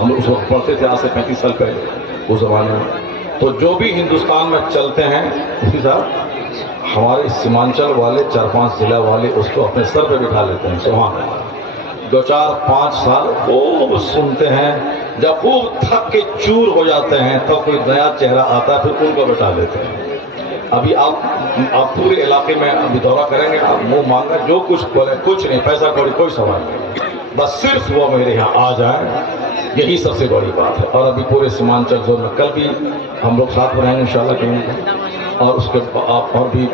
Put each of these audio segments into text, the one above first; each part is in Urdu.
ہم اس وقت پڑھتے تھے آج سے 35 سال پہلے اس زمانے میں. تو جو بھی ہندوستان میں چلتے ہیں مفتی صاحب ہمارے سیمانچل والے 4-5 ضلع والے اس کو اپنے سر پہ بٹھا لیتے ہیں. سبحان اللہ. 2-4-5 سال خوب سنتے ہیں. جب خوب تھک کے چور ہو جاتے ہیں تب کوئی نیا چہرہ آتا ہے پھر ان کو بٹھا لیتے ہیں. ابھی آپ پورے علاقے میں ابھی دورہ کریں گے, آپ منہ مانگا جو کچھ بولے کچھ نہیں, پیسہ کوئی سوال نہیں, بس صرف وہ میرے یہاں آ جائیں, یہی سب سے بڑی بات ہے. اور ابھی پورے سیمانچل زون میں کل بھی ہم لوگ ساتھ بنائیں گے انشاءاللہ کہیں, اور اس کے اور بھی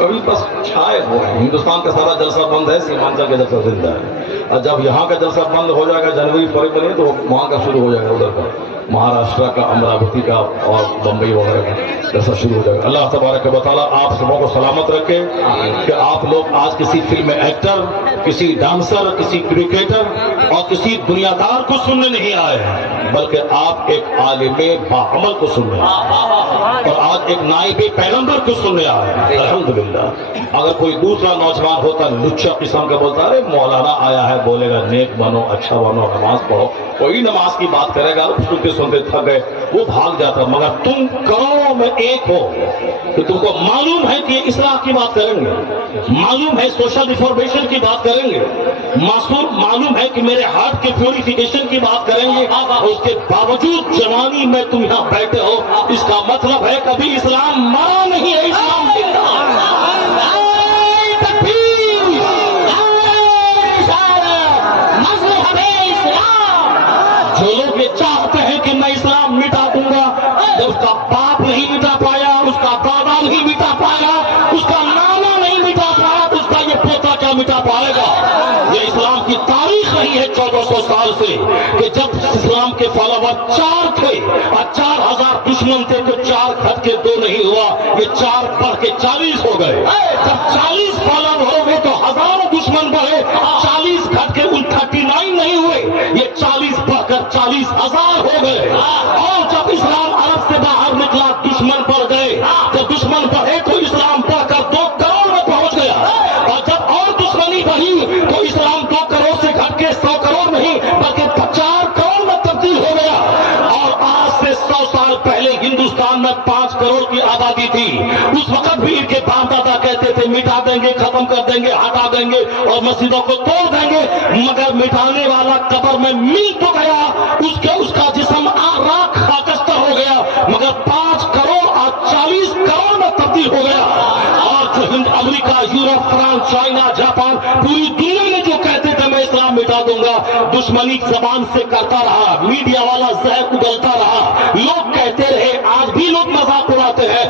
ابھی بس چھائے ہوئے ہیں. ہندوستان کا سارا جلسہ بند ہے, سیمانچل کا جلسہ زندہ ہے. اور جب یہاں کا جلسہ بند ہو جائے گا جنوری فروری تو وہاں کا شروع ہو جائے گا, ادھر کا مہاراشٹر کا, امراوتی کا اور بمبئی وغیرہ کا جلسہ شروع ہو جائے گا. اللہ تبارک و تعالیٰ آپ سبوں کو سلامت رکھے کہ آپ لوگ آج کسی فلم ایکٹر, کسی ڈانسر, کسی کرکٹر اور کسی دنیا دار کو سننے نہیں آئے ہیں, بلکہ آپ ایک عالم باعمل کو سننے اور آج ایک نائب پیغمبر کو سننے آئے ہیں. الحمدللہ. اگر کوئی دوسرا نوجوان ہوتا لچا قسم کا بولتا ارے مولانا آیا ہے, بولے گا نیک بنو, اچھا بنو, نماز پڑھو, کوئی نماز کی بات کرے گا, سنتے سنتے تھک گئے, وہ بھاگ جاتا. مگر تم کروڑوں میں ایک ہو تو تم کو معلوم ہے کہ اصلاح کی بات کریں گے, معلوم ہے سوشل ریفارمیشن کی بات کریں گے, معلوم ہے کہ میرے ہارٹ کے پیوریفیکیشن کی بات کریں گے, اور اس کے باوجود جوانی میں تم یہاں بیٹھے ہو, اس کا مطلب ہے کبھی اسلام مرا نہیں ہے, اسلام زندہ ہے. جو لوگ یہ چاہتے ہیں کہ میں اسلام مٹا دوں گا, جب اس کا باپ نہیں مٹا پایا, اس کا دادا نہیں مٹا پایا, اس کا نانا نہیں مٹا پایا, تو اس کا یہ پوتا کیا مٹا پائے گا؟ یہ اسلام کی تاریخ رہی ہے 1400 سال سے کہ جب اسلام کے فالوور 4 تھے اور 4000 دشمن تھے تو 4 گھٹ کے 2 نہیں ہوا, یہ 4 بڑھ کے 40 ہو گئے. جب 40 فالوور ہو گئے تو ہزاروں دشمن بڑھے, 40 گھٹ کے 39 نہیں ہوئے, یہ 40 بڑھ کر 40,000 ہو گئے. اور جب اسلام عرب سے باہر نکلا دشمن بڑھ گئے, جب دشمن بڑھے تو اسلام بڑھ کر 2 کروڑ میں پہنچ گیا, اور جب اور دشمنی بڑھی تو اسلام 2 کروڑ سے گھٹ کے 100 کروڑ نہیں بلکہ 4 کروڑ میں تبدیل ہو گیا. اور آج سے 100 سال پہلے ہندوستان میں 5 کروڑ کی آبادی تھی. اس وقت بھی ان کے باپ دادا کہتے تھے مٹا دیں گے, ختم کر دیں گے, ہٹا دیں گے اور مسجدوں کو توڑ دیں گے, مگر مٹانے والا قبر میں مل تو گیا, اس کا جسم راکھ خاکستر ہو گیا, مگر 5 کروڑ اور 40 کروڑ میں تبدیل ہو گیا. اور امریکہ, یورپ, فرانس, چائنا, جاپان, پوری دنیا میں جو کہتے تھے میں اسلام مٹا دوں گا, دشمنی زبان سے کرتا رہا, میڈیا والا زہر اگلتا رہا, لوگ کہتے رہے, آج بھی لوگ مذاق اڑاتے ہیں.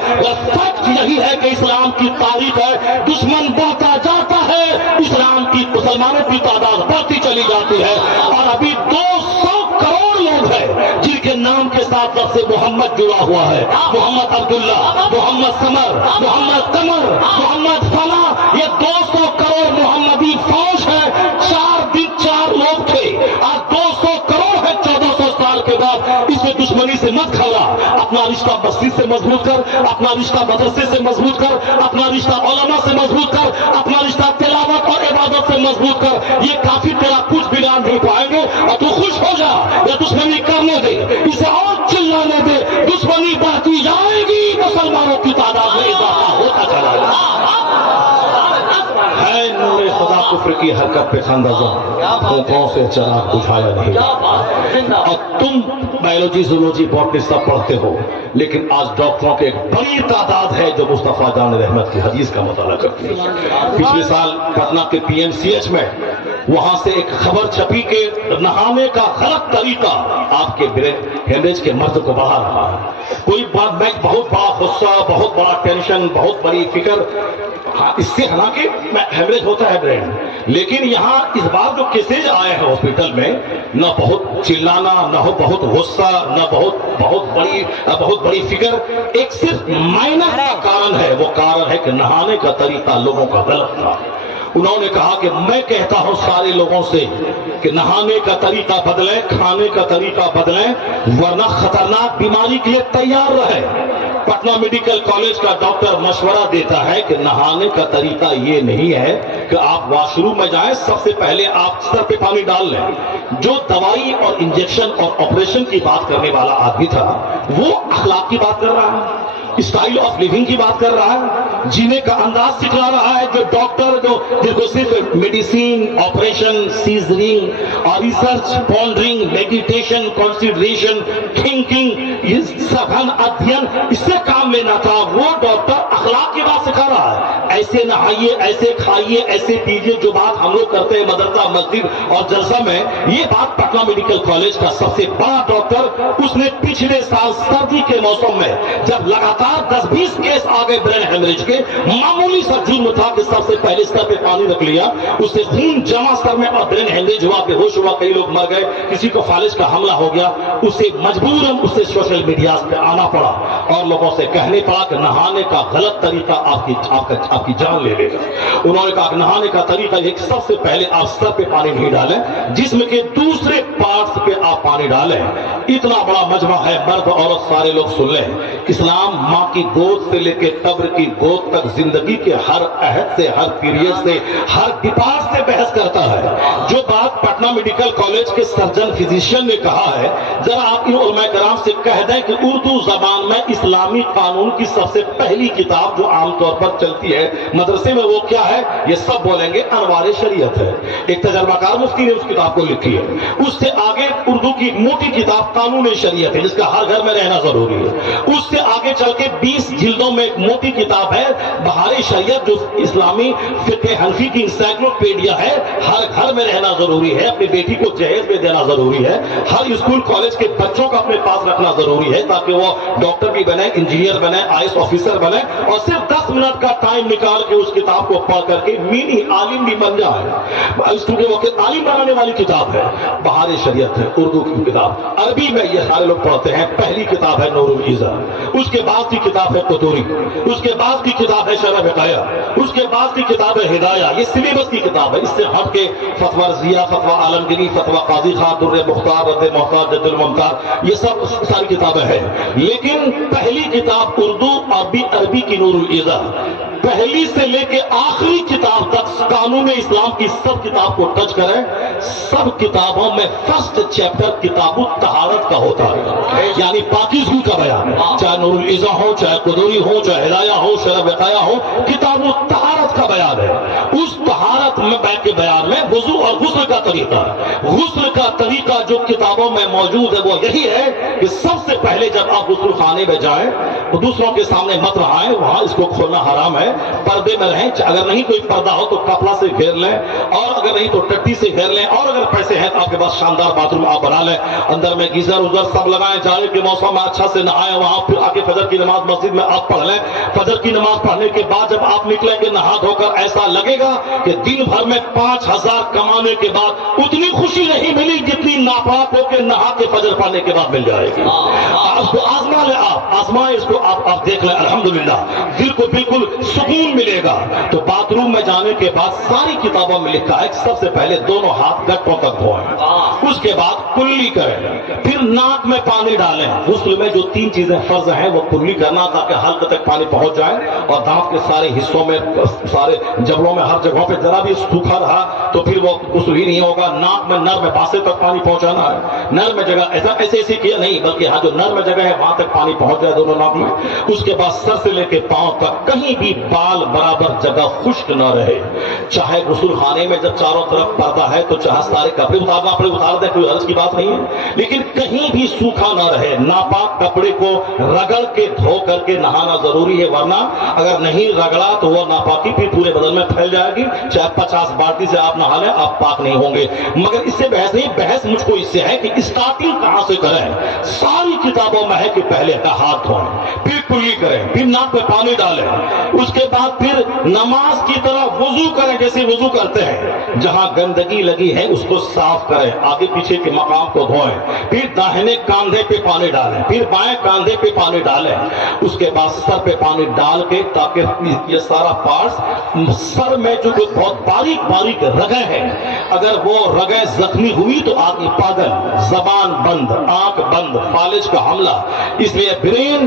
سچ یہی ہے کہ اسلام کی تاریخ ہے, دشمن بڑھتا جاتا ہے, اسلام کی مسلمانوں کی تعداد بڑھتی چلی جاتی ہے, اور ابھی 200 کروڑ لوگ ہیں جن کے نام کے ساتھ لفظ محمد جڑا ہوا ہے. محمد عبداللہ, محمد سمر, محمد قمر, محمد فلاں, یہ 200 کروڑ محمدی فوج ہے. 4 دن 4 لوگ تھے, اور 200 کروڑ ہے 1400 سال کے بعد. اس میں دشمنی سے مت کھلا, اپنا رشتہ مسجد سے مضبوط کر, اپنا رشتہ مدرسے سے مضبوط کر, اپنا رشتہ علماء سے مضبوط کر, اپنا رشتہ تلاوت اور عبادت سے مضبوط کر. یہ کافی تیرا کچھ بگاڑ نہیں پائیں گے, اور تو خوش ہو جا, یا دشمنی کرنے دے, اسے اور چلانے دے, دشمنی بڑھتی جائے گی, مسلمانوں کی تعداد میں اضافہ ہوتا چلا جائے ہے. نور خدا کفر کی حرکت پہ خندہ پھونکوں سے چراغ بجھایا نہیں. اور تم بایولوجی, زولوجی, باٹنی سب پڑھتے ہو, لیکن آج ڈاکٹروں کی ایک بڑی تعداد ہے جو مصطفیٰ جان رحمت کی حدیث کا مطالعہ کرتی ہے. پچھلے سال پٹنہ کے PMCH میں وہاں سے ایک خبر چھپی کہ نہانے کا غلط طریقہ آپ کے ہیمریج کے مرض کو بڑھا رہا ہے. کوئی بہت بڑا غصہ, بہت بڑا ٹینشن, بہت بڑی فکر, اس سے حالانکہ ہیمریج ہوتا ہے برین, لیکن یہاں اس بار جو کیسز آئے ہیں ہاسپٹل میں, نہ بہت چلانا, نہ ہو بہت غصہ, نہ بہت بڑی فکر, ایک صرف مائنر کا کارن ہے. وہ کارن ہے کہ نہانے کا طریقہ لوگوں کا غلط تھا. انہوں نے کہا کہ میں کہتا ہوں سارے لوگوں سے کہ نہانے کا طریقہ بدلیں, کھانے کا طریقہ بدلیں, ورنہ خطرناک بیماری کے لیے تیار رہیں. پٹنہ میڈیکل کالج کا ڈاکٹر مشورہ دیتا ہے کہ نہانے کا طریقہ یہ نہیں ہے کہ آپ واش روم میں جائیں، سب سے پہلے آپ سر پہ پانی ڈال لیں۔ جو دوائی اور انجیکشن اور آپریشن کی بات کرنے والا آدمی تھا وہ اخلاق کی بات کر رہا ہے، اسٹائل آف لیونگ کی بات کر رہا ہے، جینے کا انداز سکھا رہا ہے۔ جو ڈاکٹر جن کو صرف میڈیسین، آپریشن، سیزرنگ اور research, pondering, meditation, consideration, thinking, یہ سغن ادھین، اس سے کام لینا تھا، وہ ڈاکٹر اخلاق کی بات سکھا رہا ہے۔ ایسے نہائیے، ایسے کھائیے، ایسے پیجیے، جو بات ہم لوگ کرتے ہیں مدرسہ، مسجد اور جلسہ میں، یہ بات پٹنہ میڈیکل کالج کا سب سے بڑا ڈاکٹر، اس نے پچھلے سال سردی کے موسم میں جب لگاتار 10-20 کیس آگے برین ہیمریج کے، معمولی سا جرم تھا کہ سب سے پہلے سر پہ پانی رکھ لیا، اس سے خون جمع سر میں اور برین ہیمریج ہوا، بے ہوش ہوا، کئی لوگ مر گئے، کسی کو فالج کا حملہ ہو گیا، اسے مجبوراً اسے سوشل میڈیا پہ آنا پڑا اور لوگوں سے کہنے پڑا کہ نہانے کا غلط طریقہ آپ کی جان لے لے گا۔ انہوں نے کہا کہ نہانے کا طریقہ ایک، سب سے پہلے آپ سر پہ پانی نہیں ڈالیں، جسم کے دوسرے پارٹس پہ آپ پانی ڈالیں۔ اتنا بڑا مجمع ہے، مرد عورت سارے لوگ سن لیں۔ اسلام ماں کی گود سے لے کے قبر کی گود تک زندگی کے ہر عہد سے، ہر پیریڈ سے، ہر ڈپارٹ سے بحث کرتا ہے۔ جو بات پٹنہ میڈیکل کالج کے سرجن فزیشین نے کہا ہے، ذرا آپ ان علماء کرام سے کہہ دیں کہ اردو زبان میں اسلامی قانون کی سب سے پہلی کتاب جو عام طور پر چلتی ہے مدرسے میں، وہ کیا ہے؟ یہ سب بولیں گے انوار شریعت ہے۔ ایک تجربہ کار مفتی نے اس کتاب کو لکھی ہے۔ اس سے آگے اردو کی موٹی کتاب قانون شریعت ہے، جس کا ہر گھر میں رہنا ضروری ہے۔ اس سے آگے چل کے 20 جلدوں میں ایک موٹی کتاب ہے بہار شریعت، جو اسلامی فقہ حنفی کی انسائکلوپیڈیا ہے، ہر گھر میں رہنا ضروری ہے۔ اپنی بیٹی کو جہیز میں دینا ضروری ہے۔ ہر اسکول کالج کے بچوں کو اپنے پاس رکھنا ضروری ہے تاکہ وہ ڈاکٹر بھی بنے، انجینئر بنے، آئی ایس آفیسر بنے، اور صرف 10 منٹ کا ٹائم نکال کے اس کتاب کو پڑھ کر کے مینی عالم بھی بن جائے۔ اس کے وقت عالم بنانے والی کتاب ہے بہار شریعت ہے، اردو کی کتاب۔ عربی میں یہ سارے لوگ پڑھتے ہیں۔ پہلی کتاب ہے نور العزا، اس کے بعد کی کتاب ہے قطوری، اس کے بعد کی کتاب ہے شرح وقایہ، اس کے بعد کی کتاب ہے ہدایہ۔ یہ سلیبس کی کتاب ہے۔ اس سے ہٹ کے فتویٰ رضیہ، فتویٰ عالمگیری، فتویٰ قاضی خان، در مختار، رد محتاج، جد الممتاز، یہ سب ساری کتابیں ہیں۔ لیکن پہلی کتاب اردو عربی کی نور العزا، پہلی سے لے کے آخری کتاب تک قانون اسلام کی سب کتاب کو ٹچ کریں، سب کتابوں میں فرسٹ چیپٹر کتاب الطہارت کا ہوتا ہے، یعنی پاکیزگی کا بیان، چاہے نور العزا ہو، چاہے قدوری ہو، چاہے ہدایہ ہو، شرح وقایہ ہو، کتاب الطہارت کا بیان ہے۔ اس طہارت میں کے بیان میں وضو اور غسل کا طریقہ، غسل کا طریقہ جو کتابوں میں موجود ہے وہ یہی ہے کہ سب سے پہلے جب آپ غسل خانے میں جائیں تو دوسروں کے سامنے مت رہائیں، وہاں اس کو کھولنا حرام ہے، پردے میں رہیں، اگر نہیں کوئی پردہ ہو تو کپڑا سے گھیر لیں، اور اگر نہیں تو ٹٹی سے گھیر لیں، اور اگر پیسے ہیں تو آپ کے پاس شاندار باتھ روم آپ بنا لیں، اندر میں گیزر ادھر سب لگائیں، جانے کے موسم میں اچھا سے نہائیں، وہاں پھر آ کے فجر کی نماز مسجد میں آپ پڑھ لیں۔ فجر کی نماز پڑھنے کے بعد جب آپ نکلیں گے نہا دھو کر، ایسا لگے گا کہ دن بھر میں 5000 کمانے کے بعد اتنی خوشی نہیں ملی جتنی ناپاک ہو کے نہا کے فجر پڑھنے کے بعد مل جائے گی۔ اس کو آزما لیں، آپ آزمائیں، اس کو آپ دیکھ لیں، الحمدللہ دل کو بالکل سکون ملے گا۔ تو باتھ روم میں جانے کے بعد ساری کتابوں میں لکھا ہے کہ سب سے پہلے دونوں ہاتھ گٹوں تک دھوئیں، اس کے بعد کلی کریں، پھر ناک میں پانی ڈالیں۔ غسل میں جو 3 چیزیں فرض ہیں وہ کلی کرنا تاکہ حلق تک پانی پہنچ جائے، اور دانت کے سارے حصوں میں، سارے جبڑوں میں، ہر جگہوں پہ ذرا بھی سوکھا رہا تو پھر وہ غسل ہی نہیں ہوگا۔ ناک میں نرم باسے تک پانی پہنچانا ہے، نرم جگہ ایسے کیا نہیں، بلکہ ہاں جو نرم جگہ ہے وہاں تک پانی پہنچ جائے دونوں ناک میں۔ اس کے بعد سر سے لے کے پاؤں تک کہیں بھی بال برابر جگہ خشک نہ رہے، چاہے غسل خانے میں جب چاروں طرف پردہ ہے تو چاہے سارے کپڑے اتار دیں، کوئی حرج کی بات نہیں ہے، لیکن کہیں بھی سوکھا نہ رہے۔ ناپاک کپڑے کو رگڑ کے دھو کر کے نہانا ضروری ہے، ورنہ اگر نہیں رگڑا تو وہ ناپاکی پھر پورے بدن میں پھیل جائے گی، چاہے 50 بالٹی سے آپ نہا لیں آپ پاک نہیں ہوں گے۔ مگر اس سے بحث نہیں، بحث مجھ کو اس سے ہے کہ اسٹارٹنگ کہاں سے کریں۔ ساری کتابوں میں ہے کہ پہلے کا ہاتھ دھوئیں، پھر کلی کریں، پھر ناک پہ پانی ڈالیں، اس کے بعد پھر نماز کی طرح وضو کریں جیسے وضو کرتے ہیں، جہاں گندگی لگی ہے اس کو صاف کریں، آگے پیچھے کے مقام کو دھوئیں، پھر داہنے کاندھے پہ پانی ڈالیں، پھر بائیں کاندھے پہ پانی ڈالیں، اس کے بعد سر پہ پانی ڈال کے تاکہ یہ سارا پارٹس سر میں جو بہت باریک باریک رگیں ہیں، اگر وہ رگیں زخمی ہوئی تو آدمی پاگل، زبان بند، آنکھ بند، فالج کا حملہ۔ اس لیے برین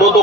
2-2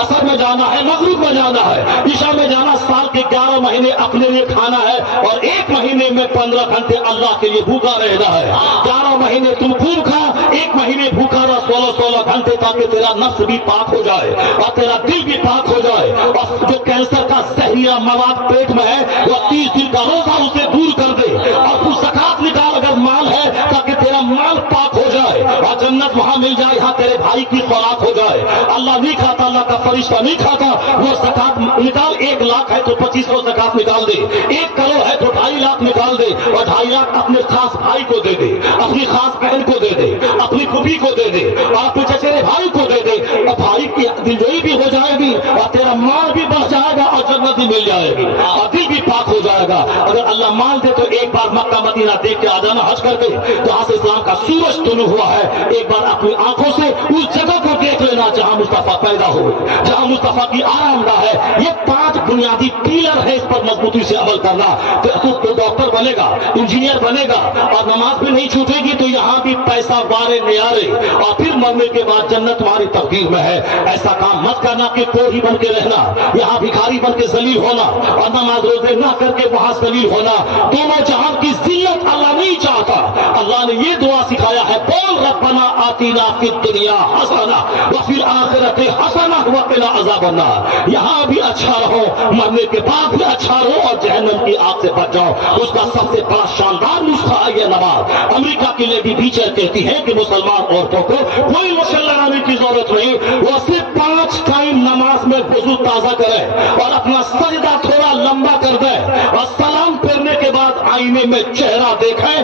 عصر میں جانا ہے، مغرب میں جانا ہے، عشاء میں جانا، سال کے 11 مہینے اپنے لیے کھانا ہے اور 1 مہینے میں 15 گھنٹے اللہ کے لیے بھوکا رہنا ہے۔ 11 مہینے تم بھوکا، 1 مہینے بھوکا رہا 16 گھنٹے، تاکہ تیرا نفس بھی پاک ہو جائے اور تیرا دل بھی پاک ہو جائے، اور جو کینسر کا زہریلا مواد پیٹ میں ہے وہ 30 دن کا روزہ اسے دور کر دے، اور تو زکات نکال اگر مال ہے، تاکہ تیرا مال پاک ہو جائے اور جنت وہاں مل جائے، یہاں تیرے بھائی کی خوراک ہو جائے۔ اللہ نہیں کھاتا، اللہ کا فرشتہ نہیں کھاتا، وہ زکات نکال، 1 لاکھ ہے تو 2500 زکات نکال دے، 1 کروڑ ہے تو 2.5 لاکھ نکال دے، اور 2.5 لاکھ اپنے خاص بھائی کو دے دے، اپنی خاص بہن کو دے دے، اپنی پھوپھی کو دے دے، اور اپنے چچیرے بھائی کو دے دے، اور بھائی کی دلجوئی بھی ہو جائے گی اور تیرا مال بھی بڑھ جائے گا اور جنت بھی مل جائے گی اور دل بھی پاک ہو جائے گا۔ اگر اللہ مال دے تو ایک بار مکہ مدینہ دیکھ کے آ جانا حج کر کے، جہاں سے اسلام کا سورج طلوع ہوا ہے، ایک بار اپنی آنکھوں سے اس جگہ کو دیکھ لینا جہاں مصطفیٰ پیدا ہوئے، جہاں مصطفیٰ کی آرام گاہ ہے۔ یہ 5 بنیادی پیلر ہے، اس پر مضبوطی سے عمل کرنا۔ تو ڈاکٹر بنے گا، انجینئر بنے گا اور نماز بھی نہیں چھوٹے گی تو یہاں بھی پیسہ بارے نیارے، اور پھر مرنے کے بعد جنت تمہاری تقدیر میں ہے۔ ایسا کام مت کرنا کہ کوئی بن کے رہنا، یہاں بھکاری بن کے ذلیل ہونا، اور نماز روزے نہ کر کے وہاں ذلیل ہونا۔ دونوں جہاں کی ذلت اللہ نہیں چاہتا۔ اللہ نے یہ دعا سکھایا ہے، بول ربنا آتینا فی الدنیا حسنہ وفی الآخرۃ حسنہ وقنا عذاب النار۔ یہاں بھی اچھا رہو، مرنے کے بعد بھی اچھا رہو، اور جہنم کی آگ سے بچ جاؤ۔ اس کا سب سے بڑا شاندار نسخہ ہے یہ نماز۔ امریکہ کی لیڈی ٹیچر کہتی ہے کہ مسلمان عورتوں کو کوئی مسلح لگانے کی ضرورت نہیں، وہ صرف 5 ٹائم نماز میں وضو تازہ کرے اور اپنا سجدہ تھوڑا لمبا کر دے، اور سلام پھیرنے کے بعد آئینے میں چہرہ دیکھے،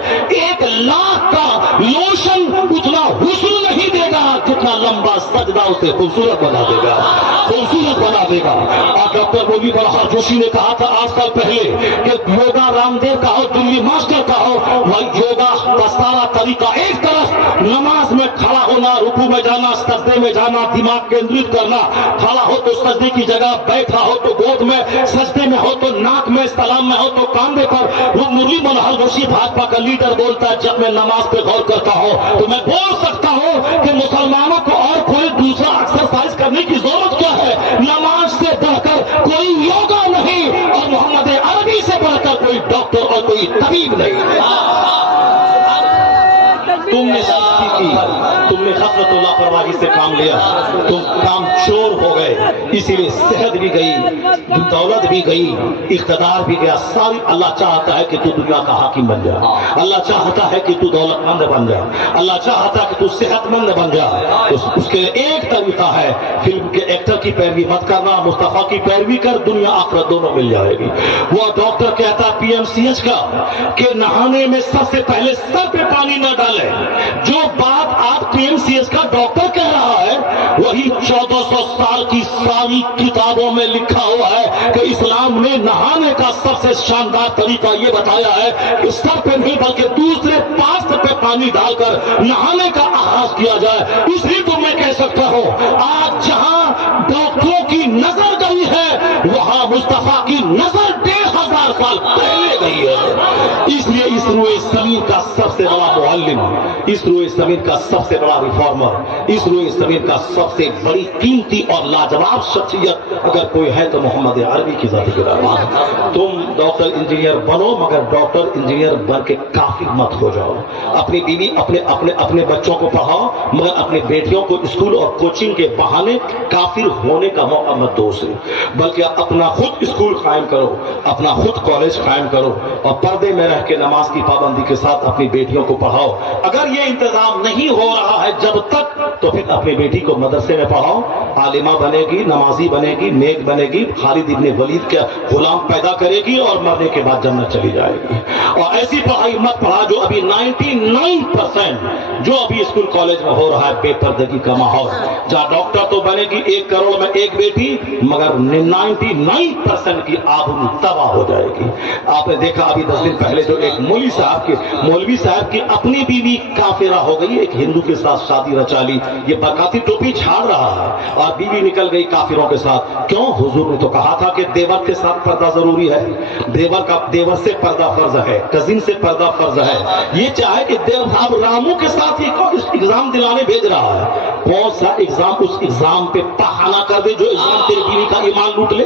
1 لاکھ کا لوشن اتنا حسن نہیں دے گا جتنا لمبا سجدہ اسے خوبصورت بنا دے گا، خوبصورت بنا دے گا۔ اور ڈاکٹر مولی بلحا جوشی نے کہا تھا 8 سال پہلے کہ یوگا رام دیو کا ہو، دلی ماسٹر کا ہو، وہ یوگا کا سارا طریقہ ایک طرف، نماز میں کھڑا ہونا، رکوع میں جانا، سجدے میں جانا، دماغ کیندرت کرنا، کھڑا ہو تو سجدے کی جگہ، بیٹھا ہو تو گود میں، سجدے میں ہو تو ناک میں، سلام میں ہو تو کاندھے پر۔ وہ مرلی منوہر جوشی بھاجپا کا لیڈر بولتا ہے، جب میں نماز پہ غور کرتا ہوں تو میں بول سکتا ہوں کہ مسلمانوں کو اور کوئی دوسرا ایکسرسائز کرنے کی ضرورت کیا ہے؟ نماز سے بڑھ کر کوئی یوگا نہیں، اور محمد عربی سے بڑھ کر کوئی ڈاکٹر اور کوئی طبیب نہیں۔ تم نے غلطی کی، تم نے خفلت و لاپرواہی سے کام لیا، تم کام چور ہو گئے، اسی لیے صحت بھی گئی، دولت بھی گئی، اقتدار بھی گیا، ساری۔ اللہ چاہتا ہے کہ تو دنیا کا حاکم بن جا، اللہ چاہتا ہے کہ تو دولت مند بن جا، اللہ چاہتا ہے کہ تو صحت مند بن جا۔ اس کے ایک طریقہ ہے، فلم کے ایکٹر کی پیروی مت کرنا، مصطفیٰ کی پیروی کر، دنیا آخرت دونوں مل جائے گی۔ وہ ڈاکٹر کہتا PMCH کا کہ نہانے میں سب سے پہلے سر پہ پانی نہ ڈالے۔ جو بات آج PMCH کا ڈاکٹر کہہ رہا ہے وہی 1400 سال کی ساری کتابوں میں لکھا ہوا ہے کہ اسلام نے نہانے کا سب سے شاندار طریقہ یہ بتایا ہے کہ سر پہ نہیں بلکہ دوسرے پاس پہ پانی ڈال کر نہانے کا آغاز کیا جائے۔ اس لیے تو میں کہہ سکتا ہوں آج جہاں ڈاکٹروں کی نظر گئی ہے وہاں مصطفیٰ کی نظر 1500 سال پہلے گئی ہے۔ اس لیے اس روئے زمین کا سب سے بڑا معلم، اس روئے زمین کا سب سے بڑا ریفارمر، اس روئے زمین کا سب سے بڑی قیمتی اور لاجواب شخصیت اگر کوئی ہے تو محمد عربی کی ذات گرامی۔ تم ڈاکٹر انجینئر بنو مگر ڈاکٹر انجینئر بن کے کافر مت ہو جاؤ۔ اپنی بیوی اپنے بچوں کو پڑھاؤ مگر اپنے بیٹیوں کو اسکول اور کوچنگ کے بہانے کافر ہونے کا موقع مت دو اسے، بلکہ اپنا خود اسکول قائم کرو، اپنا خود کالج قائم کرو، اور پردے میں رہ کے نماز کی پابندی کے ساتھ اپنی بیٹیوں کو پڑھاؤ۔ اگر یہ انتظام نہیں ہو رہا ہے جب تک تو پھر اپنی بیٹی کو مدرسے میں پڑھاؤ، عالمہ بنے گی، نمازی بنے گی، نیک بنے گی، خالد ابن ولید کا غلام پیدا کرے گی اور مرنے کے بعد جنت چلی جائے گی۔ اور ایسی پڑھائی مت پڑھا جو ابھی 99% جو ابھی اسکول کالج میں ہو رہا ہے، بے پردگی کا ماحول، جہاں ڈاکٹر تو بنے گی 1 کروڑ میں 1 بیٹی مگر 99% کی آبرو تباہ ہو جائے گی. آپ نے دیکھا ابھی 10 دن پہلے جو ایک مولوی صاحب کی اپنی بیوی کافرہ ہو گئی, ایک ہندو کے ساتھ شادی رچا لی, یہ برکاتی ٹوپی چھاڑ رہا ہے اور بیوی نکل گئی کافروں کے ساتھ. کیوں؟ حضور نے تو کہا تھا کہ دیور کے ساتھ پردہ ضروری ہے, دیور سے پردہ فرض ہے, کزن سے پردہ فرض ہے. یہ چاہے کہ اب رامو کے ساتھ یہ ایگزام دلانے بھیج رہا ہے, کون سا ایگزام؟ اس ایگزام پہ بہانہ کر دے جو ایگزام تیری بیوی کا ایمان لوٹ لے,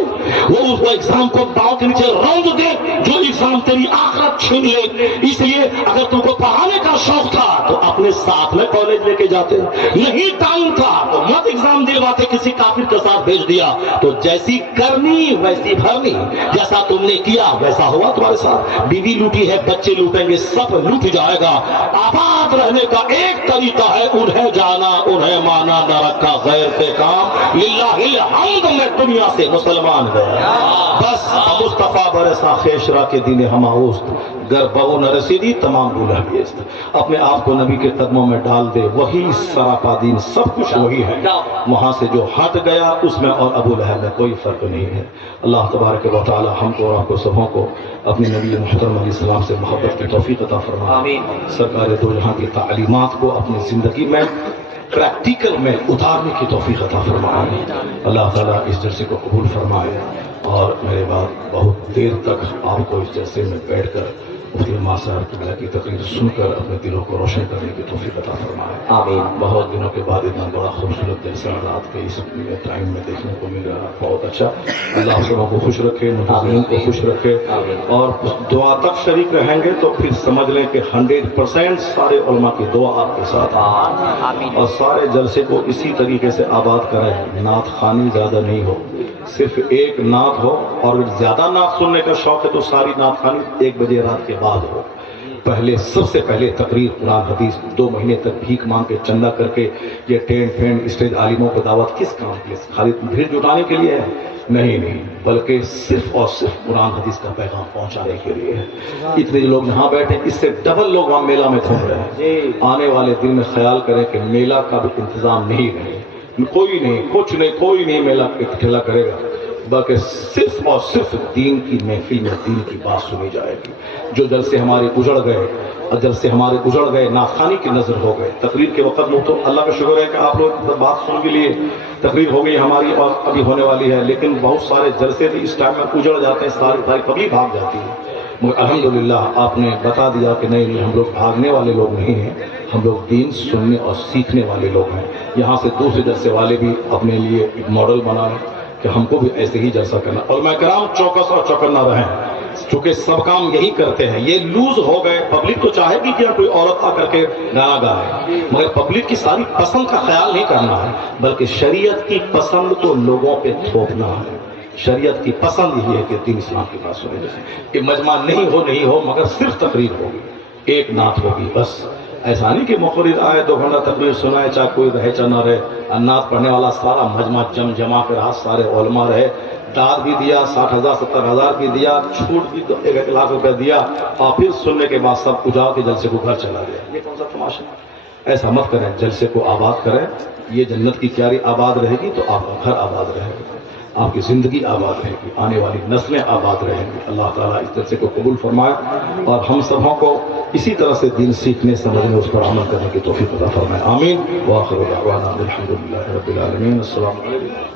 وہ اس ایگزام کو پاؤں کے نیچے روند دے جو ایگزام تیری آخرت چھین لے. اس لیے اگر تم کو پڑھانے کا شوق تھا تو اپنے ساتھ میں کالج لے کے جاتے, نہیں ٹائم تھا تو مت ایگزام دلواتے, کسی کافر کے ساتھ بھیج دیا. تو جیسی کرنی ویسی بھرنی, جیسا تم نے کیا ویسا ہوا تمہارے ساتھ. بیوی لوٹی ہے, بچے لوٹیں گے, سب لوٹ جائے گا. آباد رہنے کا ایک طریقہ ہے, انہیں جانا انہیں مانا, نہ رکھا غیر سے کام. للہ الحمد میں دنیا سے مسلمان گیا, بس مصطفیٰ برسا خیشرا کے دین ہماوست گر بہو نہ رسیدی تمام بولا بیست. اپنے آپ کو نبی کے قدموں میں ڈال دے, وہی سراپا دین, سب کچھ وہی ہے. وہاں سے جو ہٹ گیا اس میں اور ابو لہب میں کوئی فرق نہیں ہے. اللہ تبارک و تعالی ہم کو اور آپ کو سبوں کو اپنے نبی محترم علیہ السلام سے محبت کی توفیق عطا فرمائے. سرکار دو جہاں کی تعلیمات کو اپنی زندگی میں پریکٹیکل میں اتارنے کی توفیق عطا فرمائے. اللہ تعالیٰ اس جلسے کو قبول فرمائے. اور میرے بعد بہت دیر تک آپ کو اس جلسے میں بیٹھ کر مفتی عمار صاحب کی تقریر سن کر اپنے دلوں کو روشن کرنے کی توفیق عطا فرمائے. آمین. بہت دنوں کے بعد اتنا بڑا خوبصورت جلسہ رات کے اس ٹائم میں دیکھنے کو مل رہا, بہت اچھا. اللہ سبوں کو خوش رکھے, منتظرین کو خوش رکھے, اور دعا تک شریک رہیں گے تو پھر سمجھ لیں کہ 100% سارے علماء کی دعا آپ کے ساتھ ہے. اور سارے جلسے کو اسی طریقے سے آباد کریں. نعت خوانی زیادہ نہیں ہو, صرف ایک نعت ہو, اور زیادہ نعت سننے کا شوق ہے تو ساری نعت خوانی 1 بجے رات کے بعد ہو. پہلے سب سے پہلے تقریر قرآن حدیث, 2 مہینے تک بھیک مانگ کے چندہ کر کے یہ ٹینٹ اسٹیج عالموں کو دعوت کس کام کے لیے؟ خالی بھیڑ جٹانے کے لیے ہے؟ نہیں, بلکہ صرف اور صرف قرآن حدیث کا پیغام پہنچانے کے لیے ہے. اتنے لوگ یہاں بیٹھے, اس سے ڈبل لوگ وہاں میلہ میں گھوم رہے ہیں. آنے والے دن میں خیال کریں کہ میلہ کا بھی انتظام نہیں رہے, کوئی نہیں, کچھ نہیں, کوئی نہیں میلہ کھلا کرے گا, بلکہ صرف اور صرف دین کی محفل میں دین کی بات سنی جائے گی. جو جلسے ہمارے اجڑ گئے, ناخوانی کی نظر ہو گئے. تقریر کے وقت میں تو اللہ کا شکر ہے کہ آپ لوگ بات سن کے لیے تقریر ہو گئی ہماری اور ابھی ہونے والی ہے, لیکن بہت سارے جلسے بھی اس ٹائم میں اجڑ جاتے ہیں, ساری پبلک بھاگ جاتی ہے. مگر الحمدللہ آپ نے بتا دیا کہ نہیں, ہم لوگ بھاگنے والے لوگ نہیں ہیں, ہم لوگ دین سننے اور سیکھنے والے لوگ ہیں. یہاں سے دوسرے جلسے والے بھی اپنے لیے ایک ماڈل بنائیں کہ ہم کو بھی ایسے ہی جلسہ کرنا. اور میں کرام چوکس اور چوکنا رہیں, چونکہ سب کام یہی کرتے ہیں. یہ لوز ہو گئے. پبلک تو چاہے گی کہ کوئی عورت آ کر کے گانا گائے, مگر پبلک کی ساری پسند کا خیال نہیں کرنا ہے, بلکہ شریعت کی پسند کو لوگوں پہ تھوپنا ہے. شریعت کی پسند یہی ہے کہ دین اسلام کی بات سنی جائے, کہ مجمع نہیں ہو مگر صرف تقریر ہوگی, ایک نعت ہوگی بس. ایسا نہیں کہ مقرر آئے 2 گھنٹہ تقریر سنائے, چاہے کوئی رہے چاہے نہ رہے. نعت پڑھنے والا سارا مجمع جمع کے رہا, سارے علماء رہے, داد بھی دیا, 60,000 70,000 بھی دیا, چھوٹ بھی 1 لاکھ روپے دیا, اور پھر سننے کے بعد سب اجاڑ کے جلسے کو گھر چلا گیا. یہ کون سا تماشا؟ ایسا مت کریں, جلسے کو آباد کریں. یہ جنت کی کیاری آباد رہے گی تو آپ کا گھر آباد رہے گا, آپ کی زندگی آباد رہے گی, آنے والی نسلیں آباد رہیں گی. اللہ تعالیٰ اس جلسے کو قبول فرمائے اور ہم سبوں کو اسی طرح سے دین سیکھنے سمجھنے اس پر عمل کرنے کی توفیق عطا فرمائے. آمین. وآخر دعوانا الحمدللہ رب العالمین. السلام علیکم.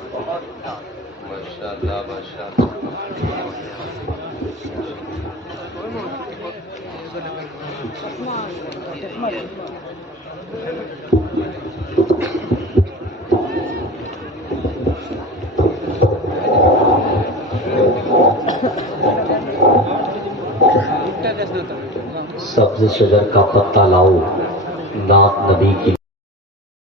سبز شجر کا پتا لاؤ, نعت نبی کی